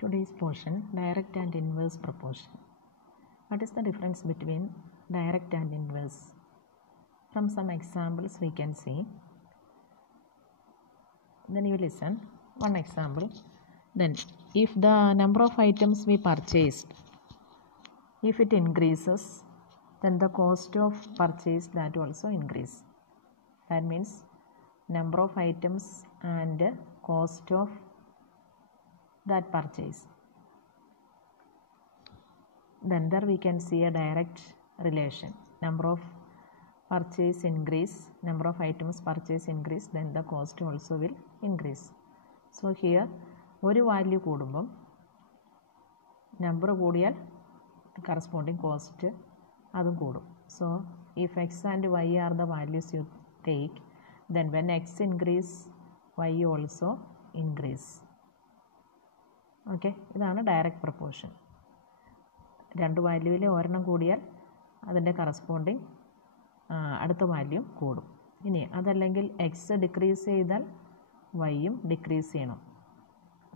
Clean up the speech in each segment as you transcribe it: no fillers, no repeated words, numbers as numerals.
Today's portion, direct and inverse proportion. What is the difference between direct and inverse? From some examples we can see. Then you listen. One example. Then if the number of items we purchased, if it increases, then the cost of purchase that also increase. That means number of items and cost of that purchase. Then there we can see a direct relation. Number of purchase increase, number of items purchase increase, then the cost also will increase. So here ഒരു value കൂടുമ്പം number കൂടിയാൽ corresponding cost അതും കൂടും. So if x and Y are the values you take, then when x increase y also increase. Okay, ഇതാണ് direct proportion. രണ്ട് വാല്യൂവിൽ ഒരെണ്ണം കൂടിയാൽ അതിൻ്റെ കറസ്പോണ്ടിങ് അടുത്ത വാല്യൂ കൂടും. ഇനി അതല്ലെങ്കിൽ എക്സ് ഡിക്രീസ് ചെയ്താൽ വൈയും ഡിക്രീസ് ചെയ്യണം.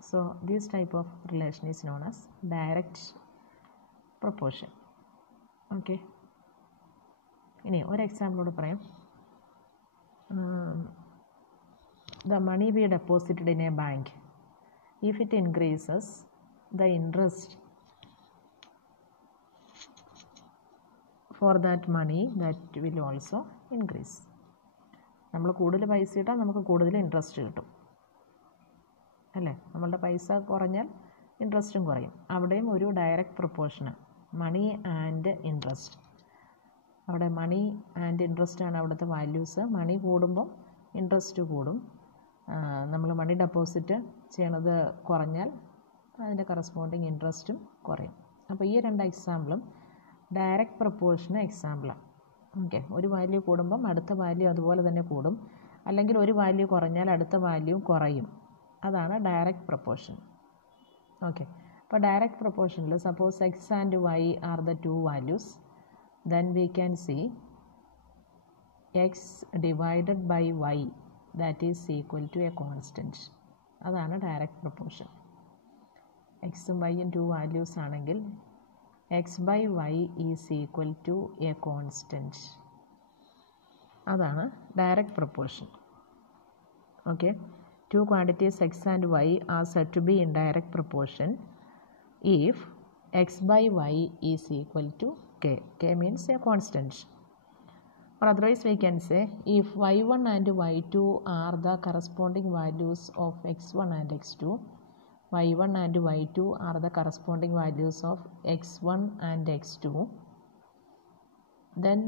So this type of relation is known as direct proportion. Okay, ഇനി ഒരു എക്സാമ്പിളോട് പറയാം. The money we deposited in a bank, if it increases, the interest for that money that will also increase. നമ്മൾ കൂടുതൽ പൈസ ഇട്ടാൽ നമുക്ക് കൂടുതൽ ഇൻട്രസ്റ്റ് കിട്ടും അല്ലേ. നമ്മളുടെ പൈസ കുറഞ്ഞാൽ ഇൻട്രസ്റ്റും കുറയും. അവിടെയും ഒരു ഡയറക്റ്റ് പ്രൊപ്പോർഷനാണ് മണി ആൻഡ് ഇൻട്രസ്റ്റ്. അവിടെ മണി ആൻഡ് ഇൻട്രസ്റ്റ് ആണ് അവിടുത്തെ വാല്യൂസ്. മണി കൂടുമ്പോൾ ഇൻട്രസ്റ്റ് കൂടും. നമ്മൾ മണി ഡെപ്പോസിറ്റ് ചെയ്യണത് കുറഞ്ഞാൽ അതിൻ്റെ കറസ്പോണ്ടിങ് ഇൻട്രസ്റ്റും കുറയും. അപ്പോൾ ഈ രണ്ട് എക്സാമ്പിളും ഡയറക്റ്റ് പ്രൊപ്പോർഷന് എക്സാമ്പിളാണ്. ഓക്കെ, ഒരു വാല്യൂ കൂടുമ്പം അടുത്ത വാല്യൂ അതുപോലെ തന്നെ കൂടും, അല്ലെങ്കിൽ ഒരു വാല്യൂ കുറഞ്ഞാൽ അടുത്ത വാല്യൂ കുറയും. അതാണ് ഡയറക്റ്റ് പ്രൊപ്പോർഷൻ. ഓക്കെ, അപ്പോൾ ഡയറക്റ്റ് പ്രൊപ്പോർഷനിൽ suppose X and Y are the two values, then we can see x divided by y that is equal to a constant. അതാണ് ഡയറക്റ്റ് പ്രൊപ്പോർഷൻ. എക്സും വൈയും ടു വാല്യൂസ് ആണെങ്കിൽ X by Y is equal to a constant. അതാണ് direct proportion. Okay, two quantities X and Y are said to be in direct proportion if x by y is equal to k. K means a constant. Or otherwise we can say if y1 and y2 are the corresponding values of x1 and x2, y1 and y2 are the corresponding values of x1 and x2, then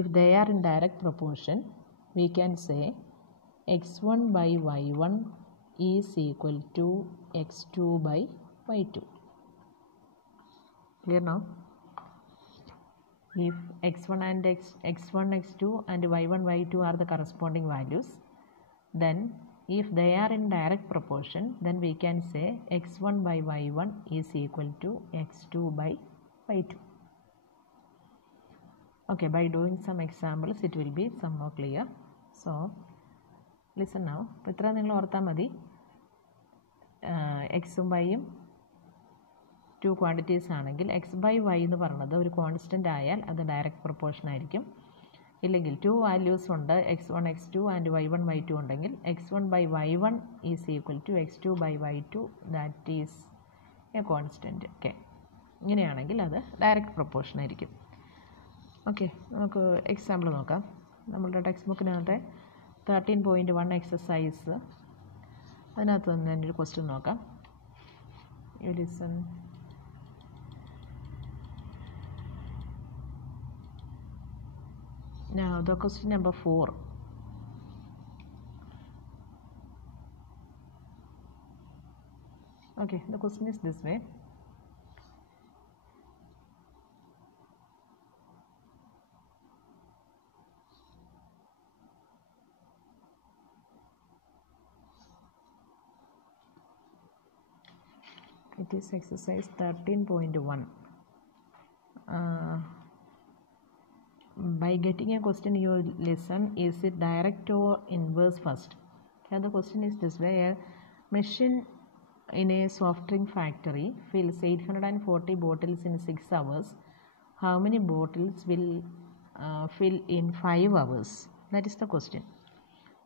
if they are in direct proportion, we can say x1 by y1 is equal to x2 by y2. Clear now? If x1 and x1 x2 and y1 y2 are the corresponding values, then if they are in direct proportion, then we can say x1 by y1 is equal to x2 by y2. Okay, by doing some examples it will be some more clear. So listen now. ഇത്ര നിങ്ങൾ ഓർത്താൽ മതി. എക്സും വൈയും to quantities ആണെങ്കിൽ X by Y എന്ന് പറയുന്നത് ഒരു കോൺസ്റ്റൻ്റ് ആയാൽ അത് ഡയറക്റ്റ് പ്രൊപ്പോർഷൻ ആയിരിക്കും. ഇല്ലെങ്കിൽ ടു വാല്യൂസ് ഉണ്ട്, X one X two and Y one Y two ഉണ്ടെങ്കിൽ X one by Y one is equal to X two by Y two that is a constant. Okay, ഇങ്ങനെയാണെങ്കിൽ അത് direct proportion ആയിരിക്കും. Okay, നമുക്ക് example നോക്കാം. നമ്മളുടെ text ബുക്കിനകത്തെ 13.1 exercise, അതിനകത്ത് നിന്ന് തന്നെ ഒരു ക്വസ്റ്റ്യൻ നോക്കാം. You listen. Now the question number 4. Okay, the question is this way. It is exercise 13.1. By getting a question you listen, is it direct or inverse first? Here the question is this way: a machine in a soft drink factory fills 840 bottles in 6 hours, how many bottles will fill in 5 hours? That is the question.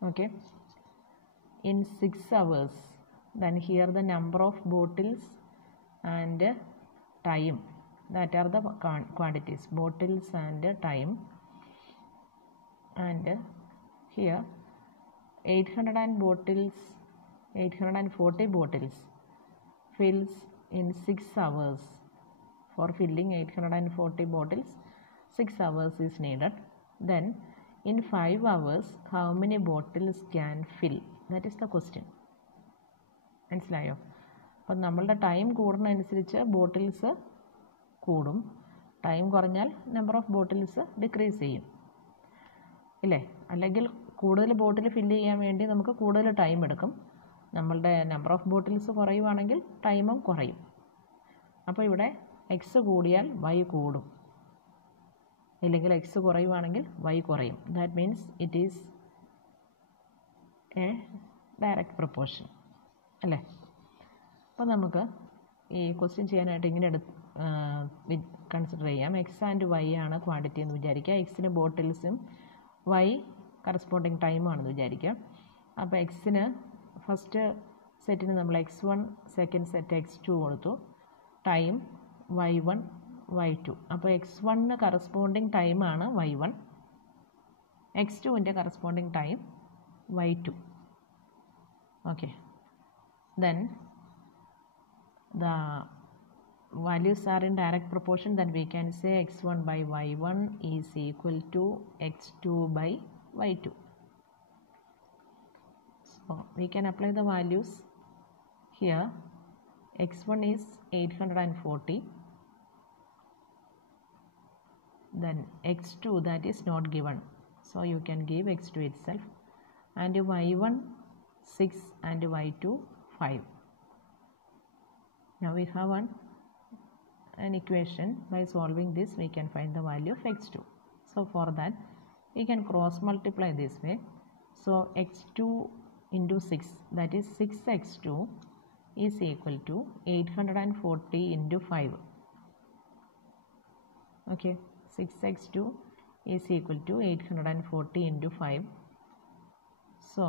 Okay, in 6 hours, then here the number of bottles and time, that are the quantities, bottles and time, and here 840 bottles fills in 6 hours. For filling 840 bottles, 6 hours is needed. Then in 5 hours, how many bottles can fill? That is the question. മനസ്സിലായോ? അപ്പം നമ്മളുടെ time കൂടുന്നതനുസരിച്ച് bottles കൂടും, time കുറഞ്ഞാൽ number of bottles decrease ചെയ്യും, ഇല്ലേ? അല്ലെങ്കിൽ കൂടുതൽ bottle fill ചെയ്യാൻ വേണ്ടി നമുക്ക് കൂടുതൽ ടൈം എടുക്കും. നമ്മളുടെ നമ്പർ ഓഫ് ബോട്ടിൽസ് കുറയുവാണെങ്കിൽ ടൈമും കുറയും. അപ്പോൾ ഇവിടെ എക്സ് കൂടിയാൽ വൈ കൂടും, ഇല്ലെങ്കിൽ എക്സ് കുറയുവാണെങ്കിൽ വൈ കുറയും. That means it is A direct proportion, അല്ലേ? അപ്പോൾ നമുക്ക് ഈ ക്വസ്റ്റ്യൻ ചെയ്യാനായിട്ട് ഇങ്ങനെ കൺസിഡർ ചെയ്യാം. എക്സ് ആൻഡ് വൈ ആണ് ക്വാണ്ടിറ്റി എന്ന് വിചാരിക്കുക. എക്സിന് ബോട്ടിൽസും വൈ കറസ്പോണ്ടിങ് ടൈമാണെന്ന് വിചാരിക്കുക. അപ്പോൾ എക്സിന് ഫസ്റ്റ് സെറ്റിന് നമ്മൾ x1, സെക്കൻഡ് സെറ്റ് x2 കൊടുത്തു, ടൈം y1, y2. അപ്പോൾ x1 കറസ്പോണ്ടിങ് ടൈമാണ് y1, x2ൻ്റെ corresponding time y2. Okay, then the values are in direct proportion, then we can say x1 by y1 is equal to x2 by y2. So we can apply the values here. x1 is 840, then x2 that is not given, so you can give x2 itself, and y1 6 and y2 5. Now we have an equation. By solving this we can find the value of x2. So for that we can cross multiply this way. So x2 into 6, that is 6x2 is equal to 840 into 5. Okay, 6x2 is equal to 840 into 5. So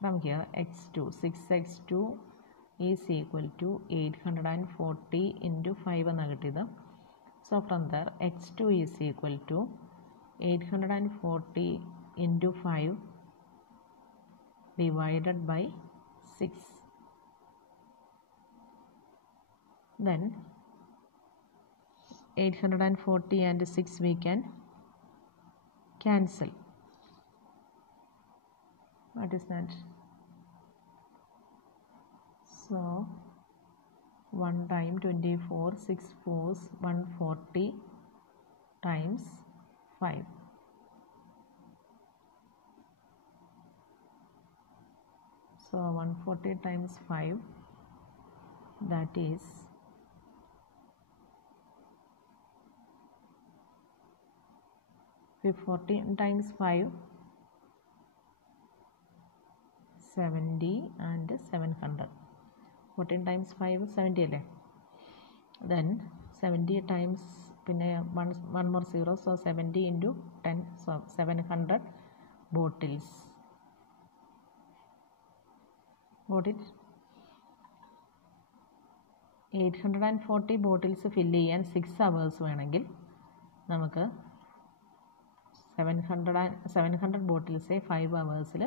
from here x2, 6x2 is equal to 840 into 5 എന്ന് കിട്ടിയത്. So from there x2 is equal to 840 into 5 divided by 6. Then 840 and 6 we can cancel. What is that? So 1 time 24, 6 4s 140 times 5. So 140 times 5, that is 14 times 5, 70 and 700. 14 times 5 70 അല്ലേ? Then 70 times പിന്നെ one more 0, so 70 into 10, so 700 bottles. Got it? 840 bottles fill ചെയ്യാൻ 6 hours വേണമെങ്കിൽ നമുക്ക് 700 ബോട്ടിൽസേ 5 ഹവേഴ്സിൽ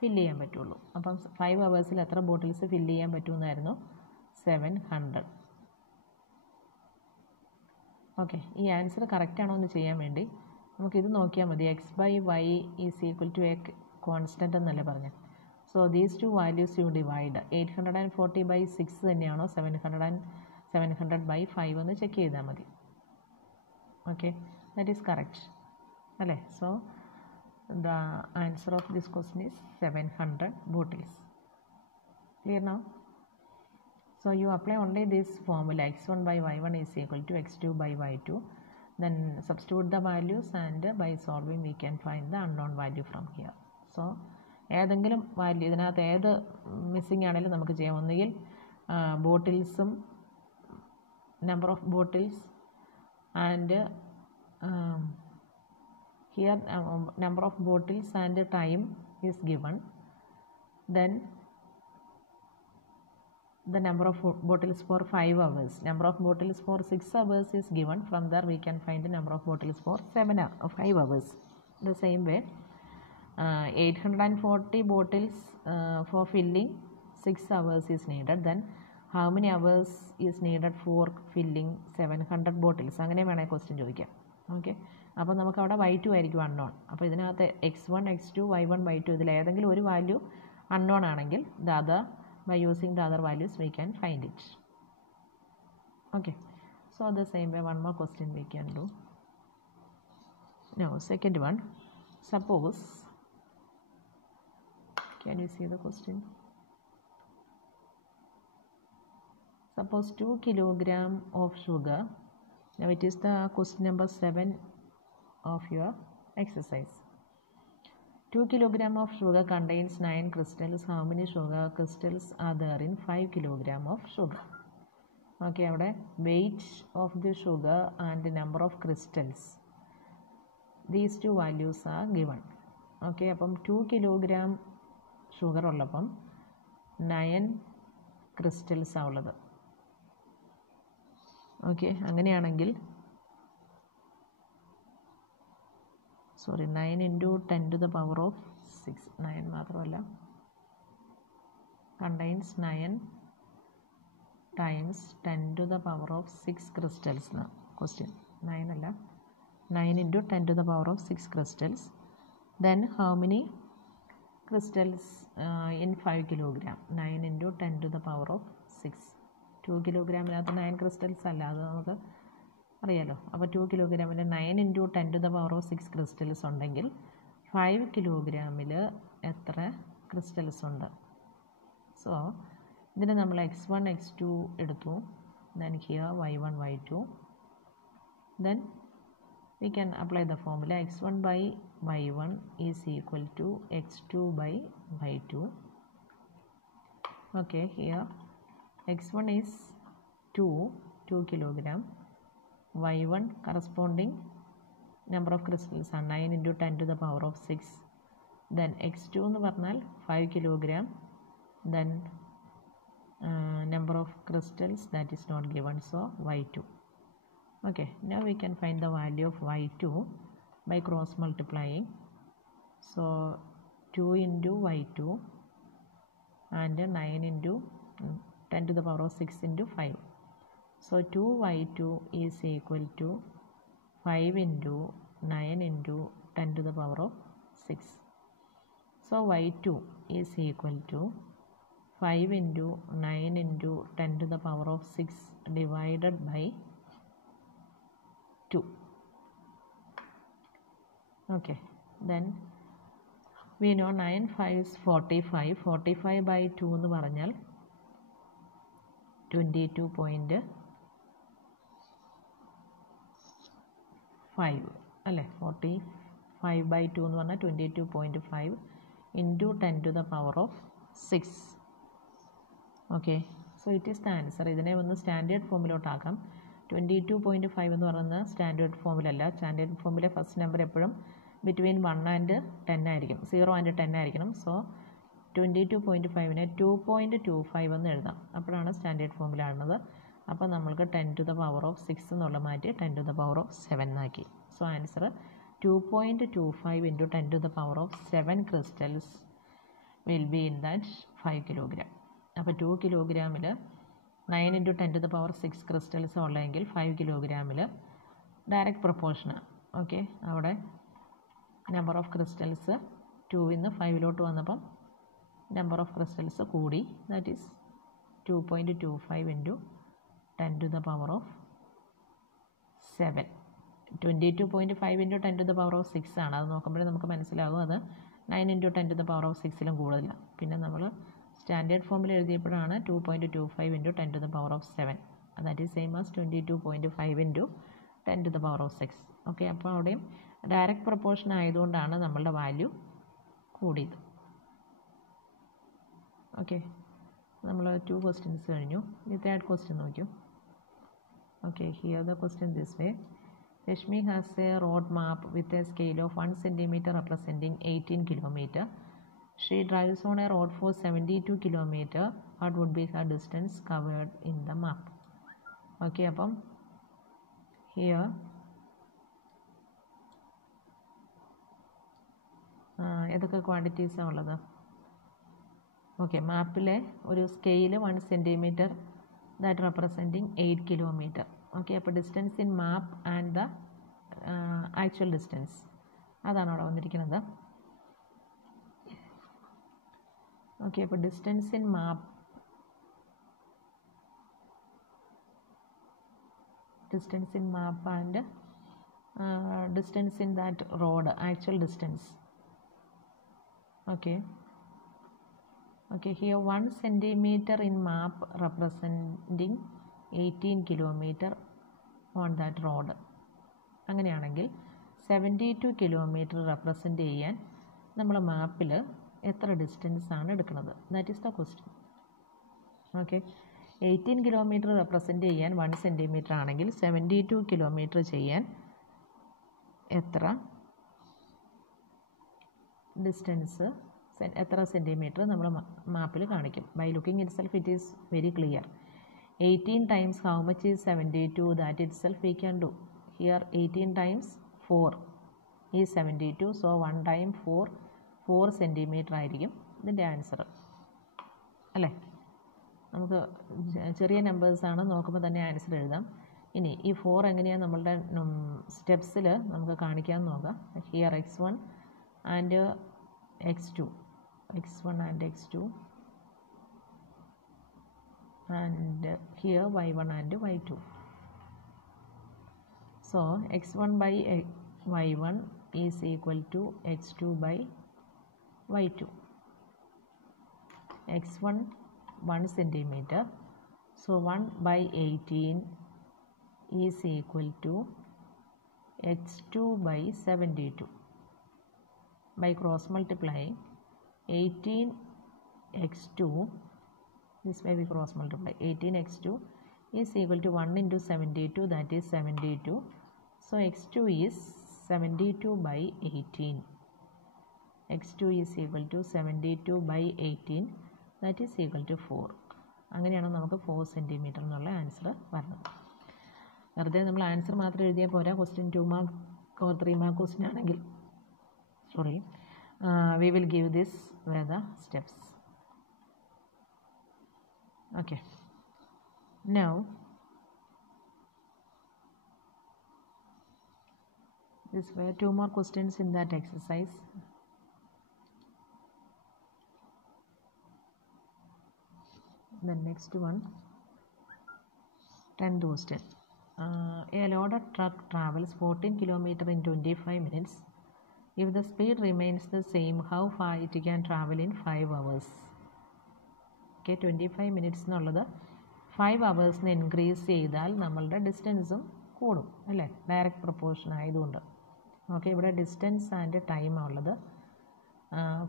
fill ചെയ്യാൻ പറ്റുള്ളൂ. അപ്പം 5 ഹവേഴ്സിൽ എത്ര bottles fill ചെയ്യാൻ പറ്റുമെന്നായിരുന്നു? 700. ഓക്കെ, ഈ ആൻസർ കറക്റ്റ് ആണോ എന്ന് ചെയ്യാൻ വേണ്ടി നമുക്കിത് നോക്കിയാൽ മതി. X by Y is equal to a constant എന്നല്ലേ പറഞ്ഞത്. So these two values you divide. 840 by 6 തന്നെയാണോ 700 by 5 എന്ന് ചെക്ക് ചെയ്താൽ മതി. ഓക്കെ, ദാറ്റ് ഈസ് കറക്റ്റ് അല്ലേ? So the answer of this question is 700 bottles. Clear now? So you apply only this formula, x1 by y1 is equal to x2 by y2. Then substitute the values and by solving we can find the unknown value from here. So ഏതെങ്കിലും value ഇതിനകത്ത് ഏത് missing ആണെങ്കിലും നമുക്ക് ചെയ്യാം. ഒന്നുകിൽ ബോട്ടിൽസും number of bottles and here number of bottles and time is given. Then the number of bottles for 5 hours, number of bottles for 6 hours is given. From there we can find the number of bottles for 5 hours. The same way 840 bottles for filling 6 hours is needed. Then how many hours is needed for filling 700 bottles? അങ്ങനെ വേണേൽ question ചോദിക്കാം. Okay, അപ്പോൾ നമുക്ക് അവിടെ y2 ആയിരിക്കും unknown. അപ്പോൾ ഇതിനകത്ത് x1 x2 y1 y2 ഇതിൽ ഏതെങ്കിലും ഒരു വാല്യൂ അൺനോൺ ആണെങ്കിൽ the other by using the other values we can find it. Okay, so the same way one more question we can do. Now second one, suppose, can you see the question? Suppose 2 kilogram of sugar. Now it is the question number 7 of your exercise. 2 kilogram of sugar contains 9 crystals. How many sugar crystals are there in 5 kilogram of sugar? Okay, അവിടെ weight of the sugar and the number of crystals, these two values are given. Okay, അപ്പം 2 kilogram sugar ഉള്ളപ്പം 9 crystals ആ ഉള്ളത്. Okay, അങ്ങനെയാണെങ്കിൽ 9 into 10 to the power of 6, 9 മാത്രമല്ല, contains 9 times 10 to the power of 6 crystals na question. 9 അല്ല, 9 into 10 to the power of 6 crystals. Then how many crystals in 5 kilogram? 9 into 10 to the power of 6. 2 കിലോഗ്രാമിനകത്ത് 9 crystals അല്ല, അത് നമുക്ക് അറിയാലോ. അപ്പോൾ 2 കിലോഗ്രാമിൽ 9 into 10 to the power of 6 crystals ഉണ്ടെങ്കിൽ 5 കിലോഗ്രാമിൽ എത്ര crystals ഉണ്ട്? So ഇതിന് നമ്മൾ x1 x2 എടുത്തു, then here y1 y2, then we can apply the formula x1 by y1 is equal to x2 by y2. Okay, here x1 is 2 kilogram, y1 corresponding number of crystals are 9 into 10 to the power of 6. Then x2 എന്ന് പറഞ്ഞാൽ 5 kilogram, then number of crystals that is not given, so y2. Okay, now we can find the value of y2 by cross multiplying. So 2 into y2 and 9 into 10 to the power of 6 into 5. So 2y2 is equal to 5 into 9 into 10 to the power of 6. So y2 is equal to 5 into 9 into 10 to the power of 6 divided by 2. Okay, then we know 9 5 is 45. 45 by 2 എന്ന് പറഞ്ഞാൽ 22.5 അല്ലേ. 45 by 2 എന്ന് പറഞ്ഞാൽ 22.5 into 10 to the power of 6. Okay, so it is the answer. ഇതിനെ ഒന്ന് standard ഫോമിലോട്ടാക്കാം. 22.5 എന്ന് പറയുന്ന standard ഫോമിലല്ല. Standard ഫോമിലെ first number എപ്പോഴും ബിറ്റ്വീൻ 1 and 10 ആയിരിക്കും, 0 and 10 ആയിരിക്കണം. സോ 22.5നെ 2.25 എന്ന് എഴുതാം, അപ്പോഴാണ് സ്റ്റാൻഡേർഡ് ഫോമിൽ ആണത്. അപ്പോൾ നമ്മൾക്ക് 10 to the power of 6 എന്നുള്ള മാറ്റി 10 to the power of 7 ആക്കി. So answer 2.25 into 10 to the power of 7 crystals will be in that 5 kilogram. അപ്പോൾ 2 കിലോഗ്രാമിൽ 9 into 10 to the power 6 crystals ഉള്ളതെങ്കിൽ 5 കിലോഗ്രാമിൽ ഡയറക്റ്റ് പ്രൊപ്പോർഷനാണ്. ഓക്കെ, അവിടെ നമ്പർ ഓഫ് ക്രിസ്റ്റൽസ് 2 5 വന്നപ്പം number of crystals കൂടി, that is 2.25 into 10 to the power of 7. 22.5 into 10 to the power of 6 ആണ്. അത് നോക്കുമ്പോഴേ നമുക്ക് മനസ്സിലാകും അത് 9 into 10 to the power of 6ലും കൂടുതലാണ്. പിന്നെ നമ്മൾ സ്റ്റാൻഡേർഡ് ഫോമിൽ എഴുതിയപ്പോഴാണ് 2.25 into 10 to the power of 7. That is same as 22.5 into 10 to the power of 6. Okay, അപ്പോൾ അവിടെയും ഡയറക്റ്റ് പ്രൊപ്പോർഷൻ ആയതുകൊണ്ടാണ് നമ്മളുടെ വാല്യൂ കൂടിയത്. ഓക്കെ, നമ്മൾ 2 questions കഴിഞ്ഞു. ഇനി തേർഡ് ക്വസ്റ്റ്യൻ നോക്കൂ. Okay, here the question this way. Rashmi has a road map with a scale of 1 centimeter representing 18 kilometer. She drives on a road for 72 kilometer. What would be her distance covered in the map? Okay, അപ്പം here ഏതൊക്കെ ക്വാണ്ടിറ്റീസാണ് ഉള്ളത്? Okay, മാപ്പിലെ ഒരു scale 1 centimetre that representing 8 kilometre. Okay, അപ്പോൾ distance in map and the actual distance അതാണ് അവിടെ വന്നിരിക്കുന്നത്. Okay, അപ്പോൾ distance in map, distance in map and distance in that road, actual distance. Okay, here 1 centimeter in map representing 18 kilometer on that road. അങ്ങനെയാണെങ്കിൽ 72 kilometre represent ചെയ്യാൻ നമ്മൾ മാപ്പിൽ എത്ര distance ആണ് എടുക്കുന്നത്? That is the question. Okay, 18 kilometre represent ചെയ്യാൻ 1 centimetre ആണെങ്കിൽ 72 kilometre ചെയ്യാൻ എത്ര ഡിസ്റ്റൻസ്, എത്ര സെൻറ്റിമീറ്റർ നമ്മൾ മാപ്പിൽ കാണിക്കും? By looking itself it is very clear. 18 times how much is 72? That itself we can do. Here 18 times 4 is 72. So 1 time 4 centimetre ആയിരിക്കും ഇതിൻ്റെ ആൻസർ അല്ലേ? നമുക്ക് ചെറിയ നമ്പേഴ്സാണ്, നോക്കുമ്പോൾ തന്നെ ആൻസർ എഴുതാം. ഇനി ഈ 4 എങ്ങനെയാണ് നമ്മളുടെ സ്റ്റെപ്സിൽ നമുക്ക് കാണിക്കാമെന്ന് നോക്കാം. Here x1 and x2, x1 and x2, and here y1 and y2. So x1 by y1 is equal to x2 by y2. x1 1 centimeter, so 1 by 18 is equal to x2 by 72. By cross multiplying 18 x2, this way we cross multiply, 18 x2 is equal to 1 into 72, that is 72. So x2 is 72 by 18. x2 is equal to 72 by 18, that is equal to 4. അങ്ങനെയാണ് നമുക്ക് 4 centimetre എന്നുള്ള answer വരുന്നത്. വെറുതെ നമ്മൾ answer മാത്രം എഴുതിയാൽ പോരാ. Question 2 mark or 3 mark question ആണെങ്കിൽ we will give this where the steps. Okay, now this were 2 more questions in that exercise. The next one, 10th question. A loaded truck travels 14 km in 25 minutes. If the speed remains the same, how far it can travel in 5 hours? Okay, 25 minutes എന്നുള്ളത് 5 hours increase ചെയ്താൽ നമ്മളുടെ ഡിസ്റ്റൻസും കൂടും അല്ലേ? Direct proportion ആയതുകൊണ്ട്. Okay, ഇവിടെ distance and ടൈമാണ് ഉള്ളത്.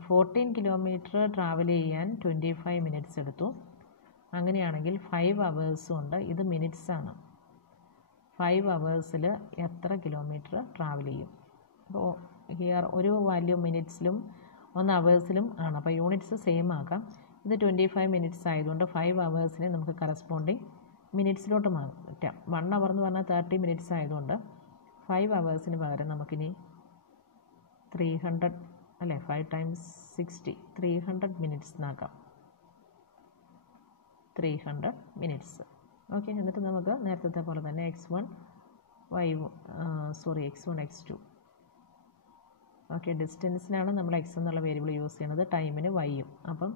14 kilometre travel ചെയ്യാൻ 25 മിനിറ്റ്സ് എടുത്തു. അങ്ങനെയാണെങ്കിൽ 5 hours ഉണ്ട്. ഇത് മിനിറ്റ്സാണ്. 5 hours എത്ര കിലോമീറ്റർ ട്രാവൽ ചെയ്യും? അപ്പോൾ ഹിയർ ഒരു വാല്യൂ മിനിറ്റ്സിലും 1 ഹവേഴ്സിലും ആണ്. അപ്പോൾ യൂണിറ്റ്സ് സെയിം ആക്കാം. ഇത് 25 മിനിറ്റ്സ് ആയതുകൊണ്ട് 5 hours നമുക്ക് കറസ്പോണ്ടിങ് മിനിറ്റ്സിലോട്ട് മാറ്റാം. 1 hour എന്ന് പറഞ്ഞാൽ 30 മിനിറ്റ്സ് ആയതുകൊണ്ട് 5 hours പകരം നമുക്കിനി 300 അല്ലേ, 5 times 60, 300 മിനിറ്റ്സ് എന്നാക്കാം. 300 മിനിറ്റ്സ്. ഓക്കെ, എന്നിട്ട് നമുക്ക് നേരത്തെ പോലെ തന്നെ x1 x2. ഓക്കെ, ഡിസ്റ്റൻസിനാണ് നമ്മൾ x എന്നുള്ള വേരിയബിൾ യൂസ് ചെയ്യുന്നത്, ടൈമിന് yയും. അപ്പം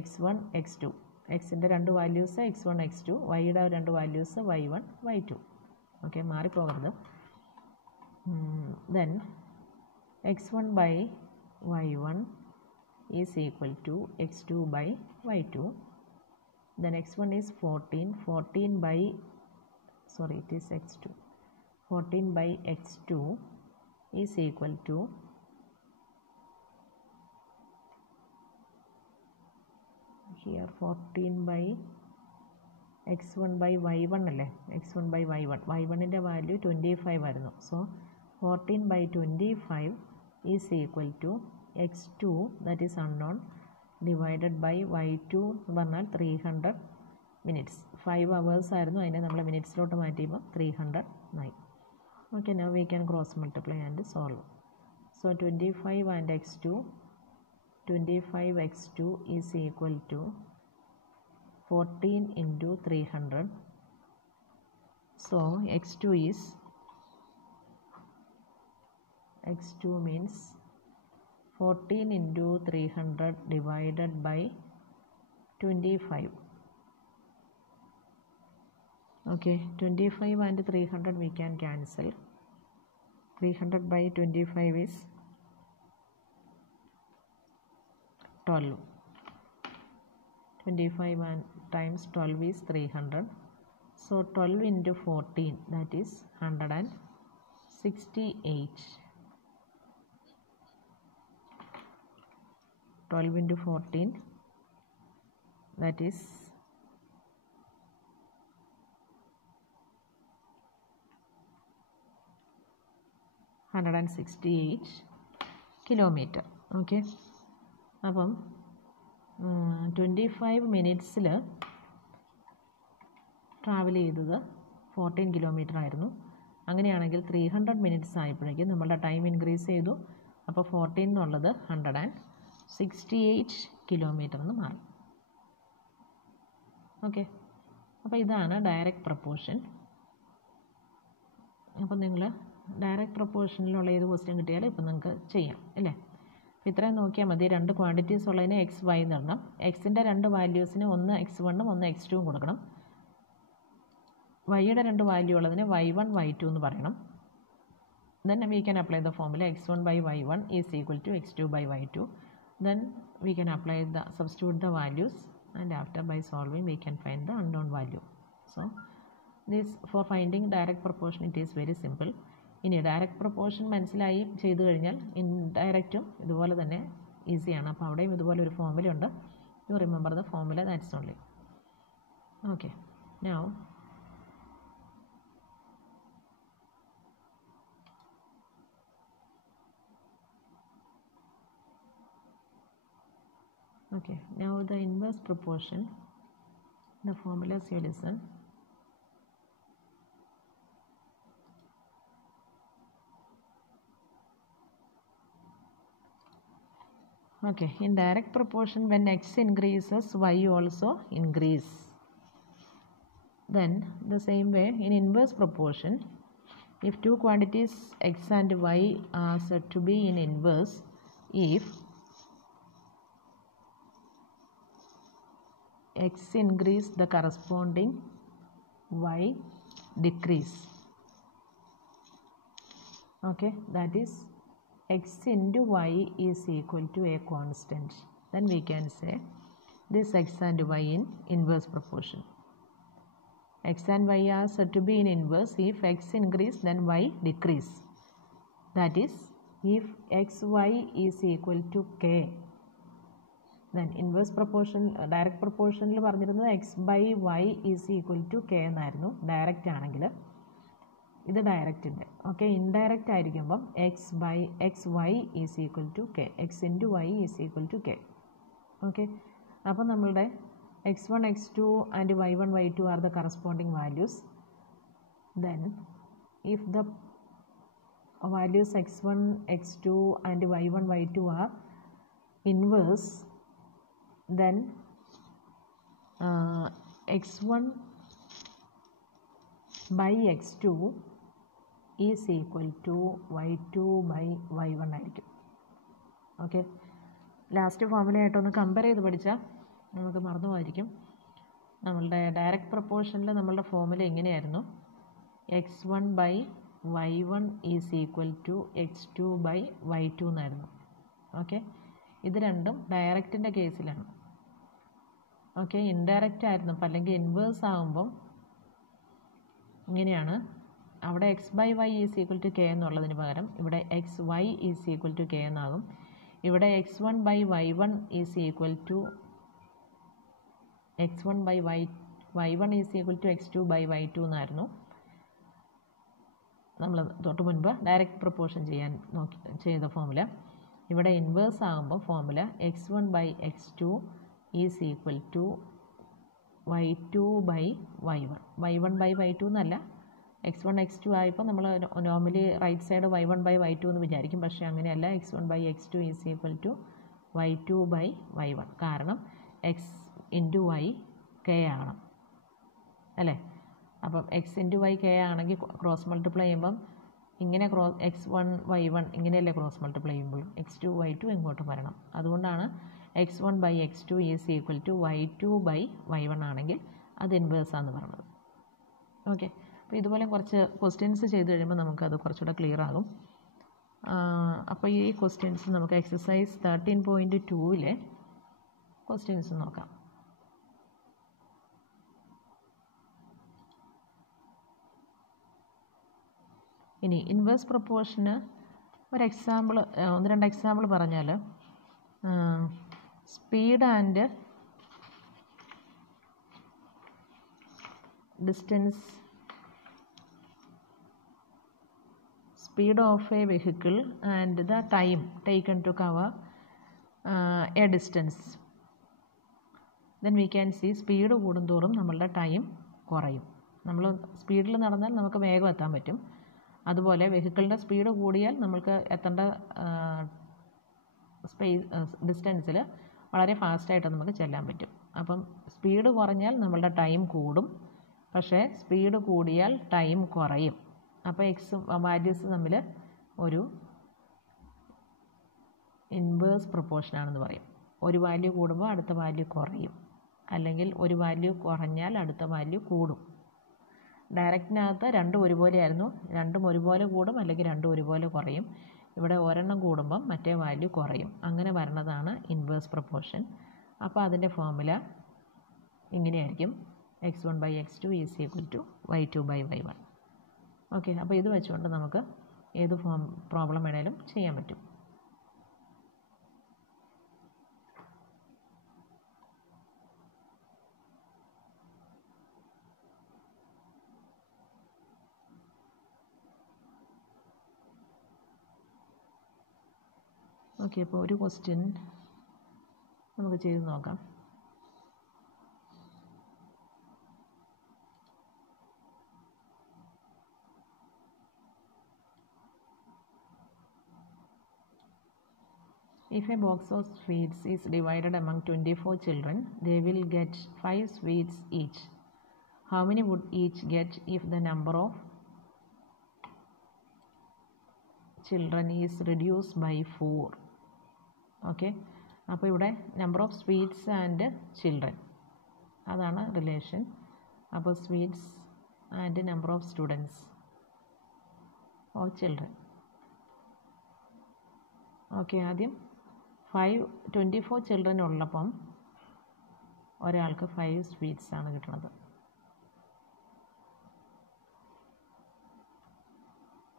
x1 x2, എക്സിൻ്റെ 2 വാല്യൂസ് x1 x2, വൈയുടെ 2 വാല്യൂസ് y1 y2. ഓക്കെ, മാറിപ്പോകരുത്. Then x1 by y1 is equal to x2 by y2. Then x1 is 14 by, it is x2. 14 by x2 is equal to here 14 by x1 by y1 അല്ലേ, x1 by y1, y1ൻ്റെ value 25 ആയിരുന്നു. So 14 by 25 is equal to x2 that is unknown divided by y2 എന്ന് പറഞ്ഞാൽ 300 minutes. 5 hours ആയിരുന്നു, അതിനെ നമ്മൾ മിനിറ്റ്സിലോട്ട് മാറ്റിയപ്പോൾ 300 ആയി. Okay, now we can cross multiply and solve. So 25 and x2, 25x2 is equal to 14 into 300. So x2 means 14 into 300 divided by 25. Okay, 25 and 300 we can cancel. 300 by 25 is 12. 25 and times 12 is 300. So 12 into 14, that is 168. 12 into 14, that is 168 kilometer. Okay, അപ്പം 25 മിനിറ്റ്സിൽ travel ചെയ്തത് 14 kilometre ആയിരുന്നു. അങ്ങനെയാണെങ്കിൽ 300 minutes ആയപ്പോഴേക്കും നമ്മളുടെ time increase ചെയ്തു. അപ്പോൾ 14 എന്നുള്ളത് 168 kilometre എന്ന് മാറി. ഓക്കെ, അപ്പോൾ ഇതാണ് ഡയറക്റ്റ് പ്രപ്പോർഷൻ. അപ്പോൾ നിങ്ങൾ ഡയറക്റ്റ് പ്രപ്പോർഷനിലുള്ള ഏത് ക്വസ്റ്റ്യൻ കിട്ടിയാലും ഇപ്പം നിങ്ങൾക്ക് ചെയ്യാം അല്ലേ. ഇത്രയും നോക്കിയാൽ മതി. രണ്ട് ക്വാണ്ടിറ്റീസ് ഉള്ളതിന് എക്സ് വൈ എന്ന് ഇടണം. എക്സിൻ്റെ രണ്ട് വാല്യൂസിന് ഒന്ന് x1 ഒന്ന് x2 കൊടുക്കണം. വൈയുടെ രണ്ട് വാല്യൂ ഉള്ളതിന് y1 y2 എന്ന് പറയണം. then we can apply the formula x1 by y1 is equal to x2 by y2. then we can apply the substitute the values and after by solving we can find the unknown value. So this for finding direct proportion it is very simple. ഇനി direct proportion മനസ്സിലായി ചെയ്തു കഴിഞ്ഞാൽ ഇൻഡയറക്റ്റും ഇതുപോലെ തന്നെ ഈസിയാണ്. അപ്പോൾ അവിടെയും ഇതുപോലെ ഒരു ഫോർമുല ഉണ്ട്. You remember the formula, that's only. Okay, now the inverse proportion, the formulas you listen. Okay, in direct proportion when x increases y also increase. Then the same way in inverse proportion, if two quantities x and y are said to be in inverse if x increase the corresponding y decrease. Okay, that is x into y is equal to a constant. Then we can say this x and y in inverse proportion. X and y are said to be in inverse if x increase then y decrease. That is if xy is equal to k. Then inverse proportion direct proportion പറഞ്ഞിരുന്നത് x by y is equal to k എന്നായിരുന്നു direct ആണെങ്കിൽ. ഇത് ഡയറക്റ്റിൻ്റെ. Okay, indirect ആയിരിക്കുമ്പം x by x y is equal to k, x into y is equal to k. Okay, അപ്പോൾ നമ്മളുടെ x1 x2 and y1 y2 are the corresponding values. Then if the values x1 x2 and y1 y2 are inverse, then x1 by x2 is equal to y2 by y1 ആയിരിക്കും. Okay, last formula ആയിട്ടൊന്ന് compare ചെയ്ത് പഠിച്ചാൽ നമുക്ക് മറന്നു പോയിരിക്കും. നമ്മളുടെ direct പ്രപ്പോർഷനിൽ നമ്മളുടെ formula എങ്ങനെയായിരുന്നു? x1 by y1 is equal to x2 by y2 എന്നായിരുന്നു. ഓക്കെ, ഇത് രണ്ടും ഡയറക്റ്റിൻ്റെ കേസിലാണ്. ഓക്കെ, ഇൻഡയറക്റ്റ് ആയിരുന്നു. അപ്പം അല്ലെങ്കിൽ ഇൻവേഴ്സ് ആകുമ്പം ഇങ്ങനെയാണ് അവിടെ x/y is equal to k എന്നുള്ളതിന് പകരം ഇവിടെ xy is equal to k എന്നാകും. ഇവിടെ x1/y1 is equal to y1 is equal to x2/y2 എന്നായിരുന്നു നമ്മൾ തൊട്ട് മുൻപ് ഡയറക്റ്റ് പ്രൊപ്പോർഷൻ ചെയ്ത ഫോമുല. ഇവിടെ ഇൻവേഴ്സ് ആകുമ്പോൾ formula x1/x2 is equal to y2/y1. y1/y2 എന്നല്ല, x1 x2 ആയപ്പോൾ നമ്മൾ നോർമലി റൈറ്റ് സൈഡ് y1/y2 എന്ന് വിചാരിക്കും. പക്ഷേ അങ്ങനെയല്ല, x1/x2 is equal to y2/y1. കാരണം x ഇൻറ്റു y k ആകണം അല്ലേ. അപ്പം x ഇൻറ്റു y k ആണെങ്കിൽ ക്രോസ് മൾട്ടിപ്ലൈ ചെയ്യുമ്പം ഇങ്ങനെ x1/y1 ഇങ്ങനെയല്ലേ ക്രോസ് മൾട്ടിപ്ലൈ ചെയ്യുമ്പോഴും x2/y2 ഇങ്ങോട്ട് വരണം. അതുകൊണ്ടാണ് x1/x2 is equal to y2/y1 ആണെങ്കിൽ അത് ഇൻവേഴ്സാന്ന് പറഞ്ഞത്. ഓക്കെ, അപ്പോൾ ഇതുപോലെ കുറച്ച് ക്വസ്റ്റ്യൻസ് ചെയ്ത് കഴിയുമ്പോൾ നമുക്കത് കുറച്ചുകൂടെ ക്ലിയർ ആകും. അപ്പോൾ ഈ ക്വസ്റ്റ്യൻസ് നമുക്ക് എക്സസൈസ് 13.2 ക്വസ്റ്റ്യൻസ് നോക്കാം. ഇനി ഇൻവേഴ്സ് പ്രൊപ്പോർഷന് ഒരു എക്സാമ്പിൾ, 1-2 എക്സാമ്പിൾ പറഞ്ഞാൽ, speed and distance, speed of a vehicle and the time taken to cover a distance. Then we can see speed കൂടുന്തോറും നമ്മളുടെ ടൈം കുറയും. നമ്മൾ സ്പീഡിൽ നടന്നാൽ നമുക്ക് വേഗം എത്താൻ പറ്റും. അതുപോലെ വെഹിക്കിളിൻ്റെ സ്പീഡ് കൂടിയാൽ നമ്മൾക്ക് എത്തേണ്ട ഡിസ്റ്റൻസിൽ വളരെ ഫാസ്റ്റായിട്ട് നമുക്ക് ചെല്ലാൻ പറ്റും. അപ്പം സ്പീഡ് കുറഞ്ഞാൽ നമ്മളുടെ ടൈം കൂടും, പക്ഷേ സ്പീഡ് കൂടിയാൽ ടൈം കുറയും. അപ്പോൾ വാല്യൂസ് തമ്മിൽ ഒരു ഇൻവേഴ്സ് പ്രൊപ്പോർഷനാണെന്ന് പറയും. ഒരു വാല്യൂ കൂടുമ്പോൾ അടുത്ത വാല്യൂ കുറയും, അല്ലെങ്കിൽ ഒരു വാല്യൂ കുറഞ്ഞാൽ അടുത്ത വാല്യൂ കൂടും. ഡയറക്റ്റിനകത്ത് രണ്ടും ഒരുപോലെയായിരുന്നു, രണ്ടും ഒരുപോലെ കൂടും അല്ലെങ്കിൽ രണ്ടും ഒരുപോലെ കുറയും. ഇവിടെ ഒരെണ്ണം കൂടുമ്പം മറ്റേ വാല്യൂ കുറയും. അങ്ങനെ വരുന്നതാണ് ഇൻവേഴ്സ് പ്രൊപ്പോർഷൻ. അപ്പോൾ അതിൻ്റെ ഫോർമുല ഇങ്ങനെയായിരിക്കും, x1/x2 is equal to y2/y1. Okay, അപ്പോൾ ഇത് വെച്ചുകൊണ്ട് നമുക്ക് ഏത് പ്രോബ്ലം വേണേലും ചെയ്യാൻ പറ്റും. ഓക്കെ, അപ്പോൾ ഒരു ക്വസ്റ്റ്യൻ നമുക്ക് ചെയ്ത് നോക്കാം. If a box of sweets is divided among 24 children, they will get 5 sweets each. How many would each get if the number of children is reduced by 4? Okay, അപ്പോൾ ഇവിടെ number of sweets and children, അതാണ് relation. അപ്പോൾ sweets and number of students or children. Okay, ആദ്യം 24 children ഉള്ളപ്പം ഒരാൾക്ക് 5 sweets ആണ് കിട്ടുന്നത്.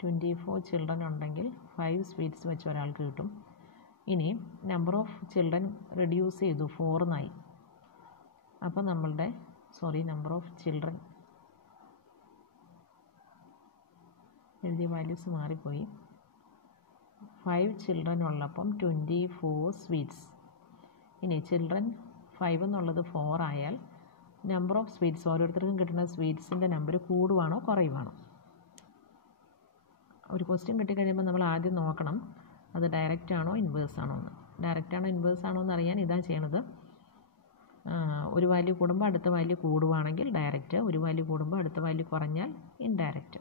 24 children ഉണ്ടെങ്കിൽ 5 സ്വീറ്റ്സ് വെച്ച് ഒരാൾക്ക് കിട്ടും. ഇനി നമ്പർ ഓഫ് ചിൽഡ്രൻ റെഡ്യൂസ് ചെയ്തു, 4 എന്നായി. അപ്പോൾ നമ്മളുടെ നമ്പർ ഓഫ് ചിൽഡ്രൻ എഴുതിയ വാല്യൂസ് മാറിപ്പോയി. 5 ചിൽഡ്രൻ ഉള്ളപ്പം 24 സ്വീറ്റ്സ്. ഇനി ചിൽഡ്രൻ 5 എന്നുള്ളത് 4 ആയാൽ നമ്പർ ഓഫ് സ്വീറ്റ്സ്, ഓരോരുത്തർക്കും കിട്ടുന്ന സ്വീറ്റ്സിൻ്റെ നമ്പർ കൂടുവാണോ കുറയുവാണോ? ഒരു ക്വസ്റ്റ്യൻ കിട്ടിക്കഴിയുമ്പോൾ നമ്മൾ ആദ്യം നോക്കണം അത് ഡയറക്റ്റ് ആണോ ഇൻവേഴ്സ് ആണോ എന്ന്. ഡയറക്റ്റ് ആണോ ഇൻവേഴ്സ് ആണോ എന്ന് അറിയാൻ ഇതാ ചെയ്യണത്. ഒരു വാല്യൂ കൂടുമ്പോൾ അടുത്ത വാല്യൂ കൂടുവാണെങ്കിൽ ഡയറക്റ്റ്, ഒരു വാല്യൂ കൂടുമ്പോൾ അടുത്ത വാല്യൂ കുറഞ്ഞാൽ ഇൻഡയറക്റ്റ്.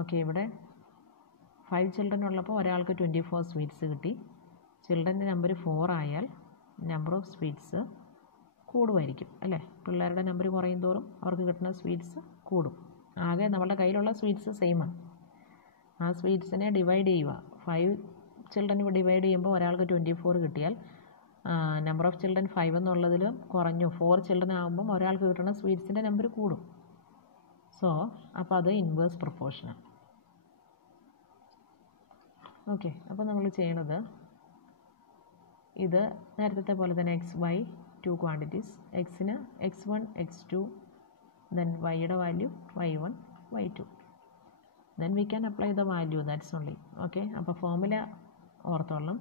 ഓക്കെ, ഇവിടെ 5 ചിൽഡ്രൻ ഉള്ളപ്പോൾ ഒരാൾക്ക് 24 സ്വീറ്റ്സ് കിട്ടി. ചിൽഡ്രൻ്റെ നമ്പർ 4 ആയാൽ നമ്പർ ഓഫ് സ്വീറ്റ്സ് കൂടുമായിരിക്കും അല്ലേ. പിള്ളേരുടെ നമ്പർ കുറയും തോറും അവർക്ക് കിട്ടുന്ന സ്വീറ്റ്സ് കൂടും. ആകെ നമ്മുടെ കയ്യിലുള്ള സ്വീറ്റ്സ് സെയിമാണ്. ആ സ്വീറ്റ്സിനെ ഡിവൈഡ് ചെയ്യുക. 5 ചിൽഡ്രൻ ഡിവൈഡ് ചെയ്യുമ്പോൾ ഒരാൾക്ക് 24 കിട്ടിയാൽ നമ്പർ ഓഫ് ചിൽഡ്രൻ 5 എന്നുള്ളതിൽ കുറഞ്ഞു. 4 ചിൽഡ്രൻ ആകുമ്പം ഒരാൾക്ക് കിട്ടുന്ന സ്വീറ്റ്സിൻ്റെ നമ്പർ കൂടും. സോ അപ്പോൾ അത് ഇൻവേഴ്സ് പ്രൊപ്പോർഷനാണ്. ഓക്കെ, അപ്പോൾ നമ്മൾ ചെയ്യണത് ഇത് നേരത്തെ പോലെ തന്നെ എക്സ് വൈ ടു ക്വാണ്ടിറ്റീസ്, എക്സിന് x1 x2 ദെൻ വൈയുടെ value y1 y2, then we can apply the value, that's only. Okay, അപ്പോൾ ഫോർമുല ഓർത്തോളം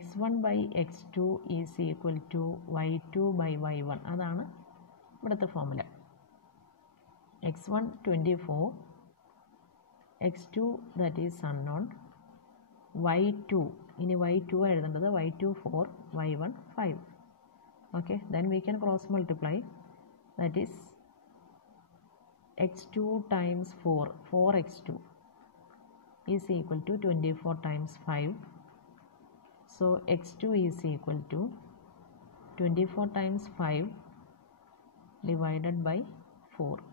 x1 by x2 is equal to y2 by y1, അതാണ് ഇവിടുത്തെ formula. x1 24, x2 that is unknown, y2 ഇനി y2 എഴുതേണ്ടത് y2 4, y1 5. Okay, then we can cross multiply, that is x2 times 4, 4x2 is equal to 24 times 5. So x2 is equal to 24 times 5 divided by 4.